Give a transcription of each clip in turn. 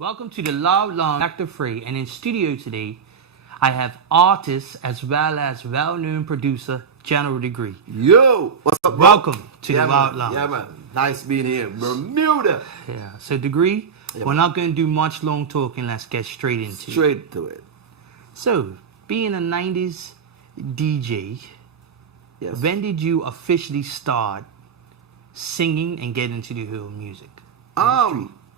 Welcome to the Loud Lounge Selecta Fray, and in studio today, I have artist as well as well-known producer General Degree. Yo, what's up, bro? Welcome to the Loud Lounge. Yeah, man. Nice being here, Bermuda. Yeah. So Degree, we're not going to do much long talking. Let's get straight into it. Straight to it. So, being a '90s DJ, Yes. when did you officially start singing and get into the whole music?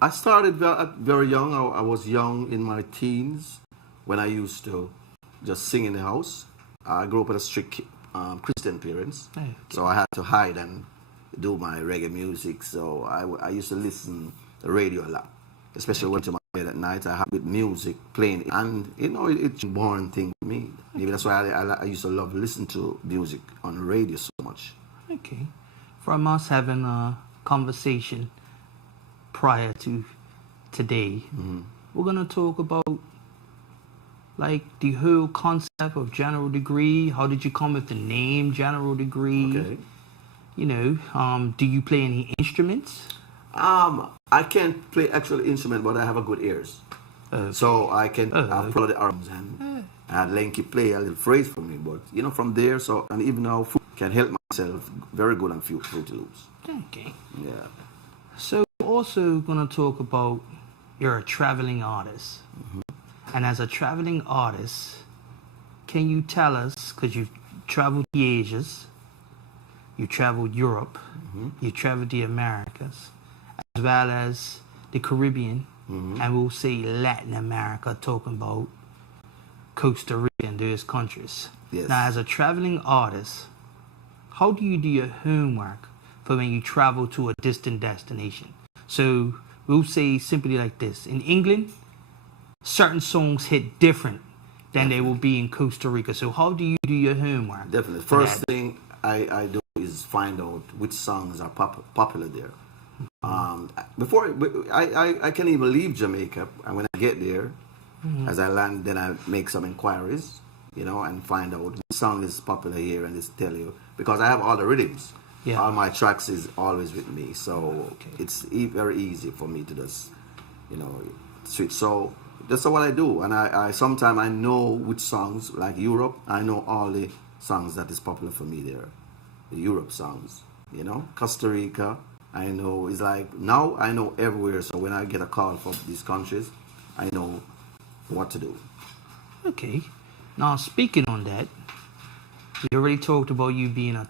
I started very young. I was young in my teens when I used to just sing in the house. I grew up with a strict Christian parents, Okay. so I had to hide and do my reggae music. So I used to listen to the radio a lot, especially when to my bed at night. I had with music playing, and it's a boring thing to me. Maybe that's why I used to love listening to music on the radio so much. Okay. From us having a conversation prior to today, we're going to talk about like the whole concept of General Degree. How did you come with the name General Degree? Okay. Do you play any instruments? I can't play actual instrument, but I have a good ears. So I can follow the arms and Lenky play a little phrase for me. But from there, and even now food can help myself very good on Fruity Loops. Okay. Yeah. So we're also going to talk about you're a traveling artist. And as a traveling artist, can you tell us, because you've traveled the Asias, you traveled Europe, you traveled the Americas, as well as the Caribbean, and we'll say Latin America, talking about Costa Rica and those countries. Yes. Now, as a traveling artist, how do you do your homework for when you travel to a distant destination? So we'll say simply like this. In England, certain songs hit different than they will be in Costa Rica. So how do you do your homework? Definitely. First thing I do is find out which songs are popular there. Before I can even leave Jamaica, and when I get there, as I land, then I make some inquiries, and find out which song is popular here, and just tell you, because I have all the rhythms. Yeah. All my tracks is always with me, so it's very easy for me to just, switch. So that's what I do, and I sometimes I know which songs, like Europe, I know all the songs that is popular for me there, the Europe songs, Costa Rica, I know, it's like, now I know everywhere, so when I get a call from these countries, I know what to do. Okay. Now, speaking on that, we already talked about you being a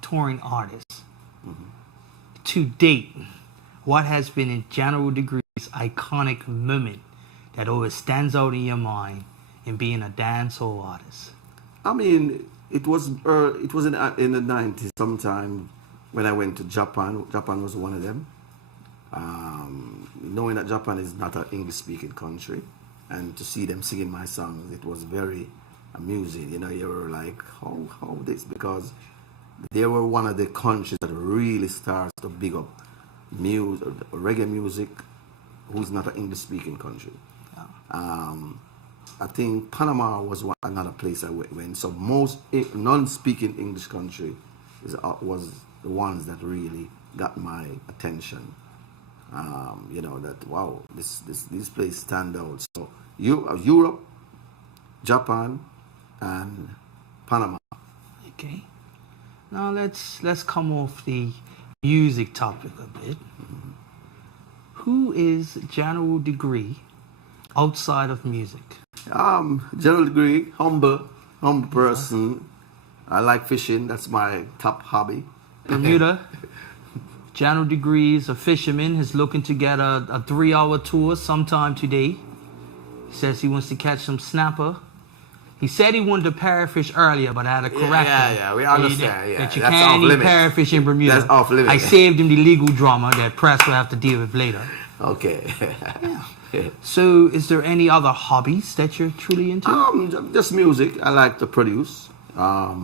touring artist. To date, what has been in General Degree's iconic moment that always stands out in your mind in being a dancehall artist? I mean, it was in the 90s sometime when I went to Japan. Japan was one of them. Knowing that Japan is not an English-speaking country, and to see them singing my songs, it was very amusing. You were like, how this? Because they were one of the countries that really starts to big up reggae music, who's not an English-speaking country. I think Panama was another place I went. So most non-speaking English country was the ones that really got my attention. That wow, this place stand out. So Europe, Japan, and Panama. Okay. Now let's come off the music topic a bit. Who is General Degree outside of music? General Degree, humble person. I like fishing. That's my top hobby. Bermuda. General Degree is a fisherman. He's looking to get a 3-hour tour sometime today. He says he wants to catch some snapper. He said he wanted to parrotfish earlier, but I had to correct him. Yeah, we understand. That you that's can't eat limits. parrotfish in Bermuda. That's off limits. I saved him the legal drama that press will have to deal with later. Okay. Yeah. So, is there any other hobbies that you're truly into? Just music. I like to produce. I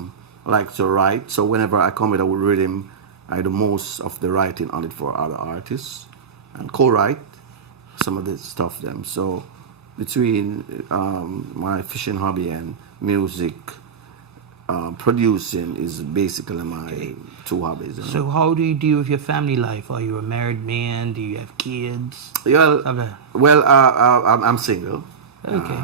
like to write. So whenever I come with a rhythm, I do most of the writing on it for other artists and co-write some of the stuff them. So between my fishing hobby and music, producing is basically my two hobbies. You know? So how do you deal with your family life? Are you a married man? Do you have kids? I'm single. Okay.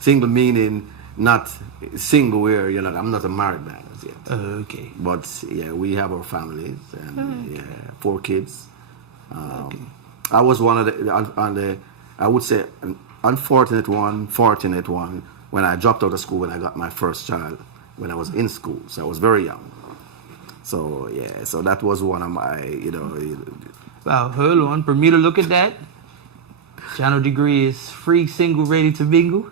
Single meaning not single where you're not. I'm not a married man as yet. Okay. But yeah, we have our families and 4 kids. I was one of the I would say an unfortunate one, fortunate one when I dropped out of school when I got my first child when I was in school. So I was very young. So yeah, so that was one of my, Wow, hold on. Bermuda, look at that. Channel degree is free, single, ready to mingle.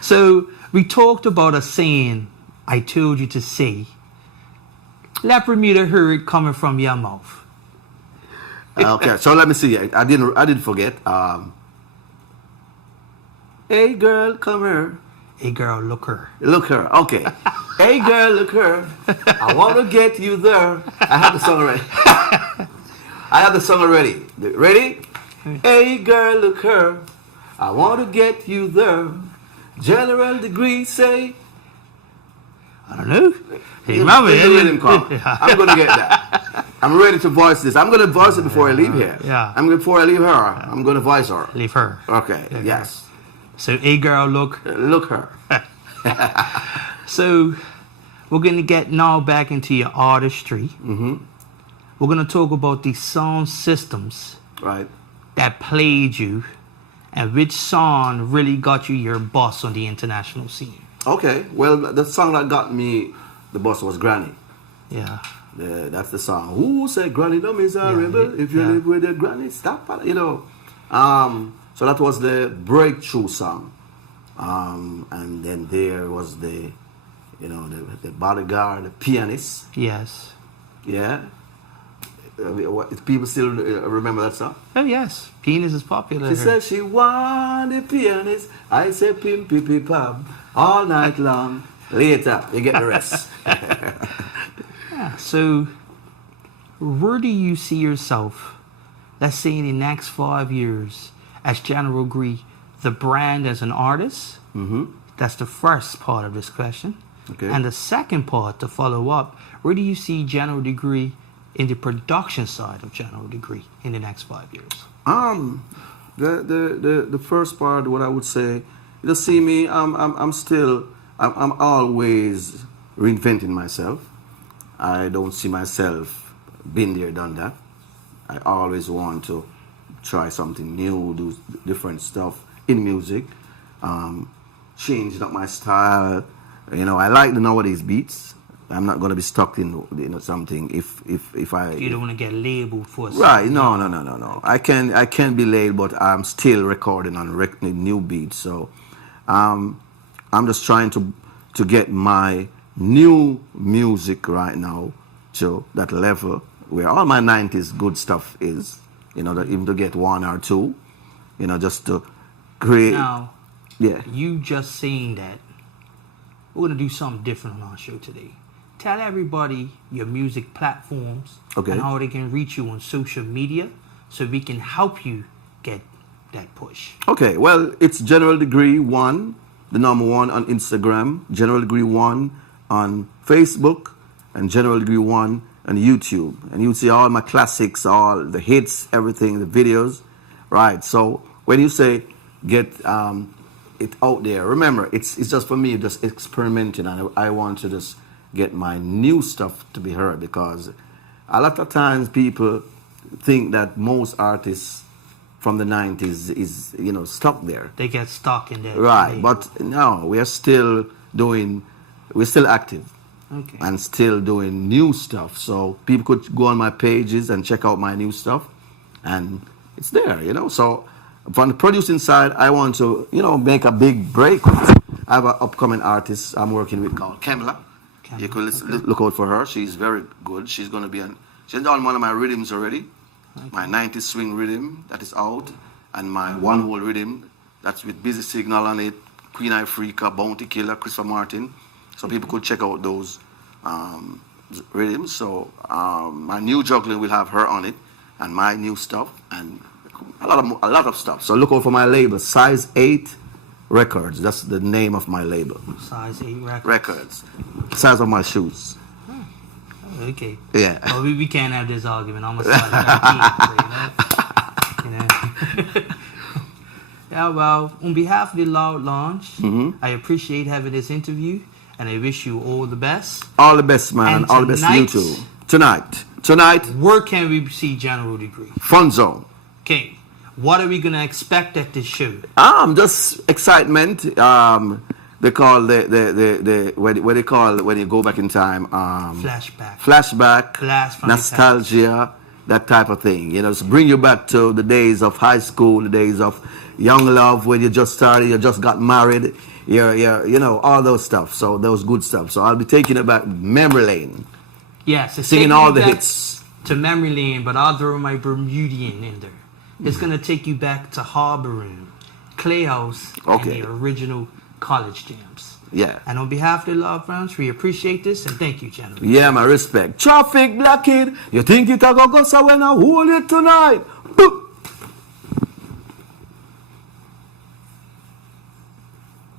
So we talked about a saying I told you to say. Let Bermuda hear it coming from your mouth. Okay, so let me see. I didn't forget. Hey girl, come here. Hey girl, look her. Look her. Okay. Hey girl, look her. I want to get you there. I have the song already. I have the song already. Ready? Hey girl, look her. I want to get you there. General degree say. I don't know. Hey, Remember, I'm going to get that. I'm ready to voice this. I'm going to voice it before I leave here. Yeah. Before I leave her, I'm going to voice her. Leave her. Okay. Leave Yes. Her. So, hey girl, look. Look her. So, we're going to get now back into your artistry. Mm-hmm. We're going to talk about the sound systems Right. that played you and which song really got you your buzz on the international scene. Okay. Well, the song that got me the bus was Granny. Yeah. That's the song. Who said Granny no miserable? Yeah, if you live with a granny, stop. So that was the breakthrough song. And then there was the bodyguard, the pianist. Yes. Yeah. People still remember that song? Oh, yes. Penis is popular. She said she want the pianist. I said pim pim pim pam all night long. Later, you get the rest. Yeah. So, where do you see yourself, let's say in the next 5 years, as General Gree, the brand as an artist? Mm-hmm. That's the first part of this question. Okay. And the second part, to follow up, where do you see General Degree in the production side of General Degree in the next 5 years? The first part, what I would say, you see me, I'm always reinventing myself. I don't see myself been there, done that. I always want to try something new, do different stuff in music, changing up my style. I like the nowadays beats. I'm not going to be stuck in something if I. You don't want to get labeled for something. Right? No. I can be late, but I'm still recording on new beats. So, I'm just trying to get my new music right now to that level where all my 90s good stuff is. That even to get 1 or 2, just to create. Now, yeah. You just saying that, we're going to do something different on our show today. Tell everybody your music platforms and how they can reach you on social media so we can help you get that push. Okay, well, it's General Degree 1, the number 1 on Instagram, General Degree 1 on Facebook, and General Degree 1 on YouTube. And you'll see all my classics, all the hits, everything, the videos. Right, so when you say get it out there, remember, it's just for me, just experimenting, and I want to just get my new stuff to be heard, because a lot of times people think that most artists from the 90s is stuck there. They get stuck in there. Right, but no, we're still active. Okay. And still doing new stuff. So people could go on my pages and check out my new stuff, and it's there, So from the producing side, I want to, make a big break. I have an upcoming artist I'm working with called Kemla. You could look out for her. She's very good. She's going to be she's done one of my rhythms already. Okay. My 90s swing rhythm that is out, and my one-hole rhythm that's with Busy Signal on it, Queen Ifrica, Bounty Killer, Christopher Martin. So people could check out those rhythms. So my new juggling will have her on it, and my new stuff, and a lot of stuff. So look out for my label, Size 8 Records. That's the name of my label. Size 8 Records. Records. Size of my shoes. Okay. Yeah. Well, we can't have this argument. I'm a size 13, you know? Yeah, well, on behalf of the Loud Lounge, I appreciate having this interview, and I wish you all the best. All the best, man. And all the best to you too. Tonight. Where can we see General Degree? Fun Zone. Okay. What are we going to expect at this show? Just excitement. They call the what they call when you go back in time. Flashback. Blast from nostalgia. That type of thing. You know, to bring you back to the days of high school, the days of young love when you just started, you just got married. You know, all those stuff. So those good stuff. So I'll be taking it back memory lane. Yes, it's singing all the hits to memory lane, but I'll throw my Bermudian in there. It's gonna take you back to Harbor Room, Clay House, and the original college jams. Yeah. And on behalf of the Love Rounds, we appreciate this and thank you, gentlemen. Yeah, my respect. Traffic Black Kid, you think it a go so when I hold it tonight? Boop.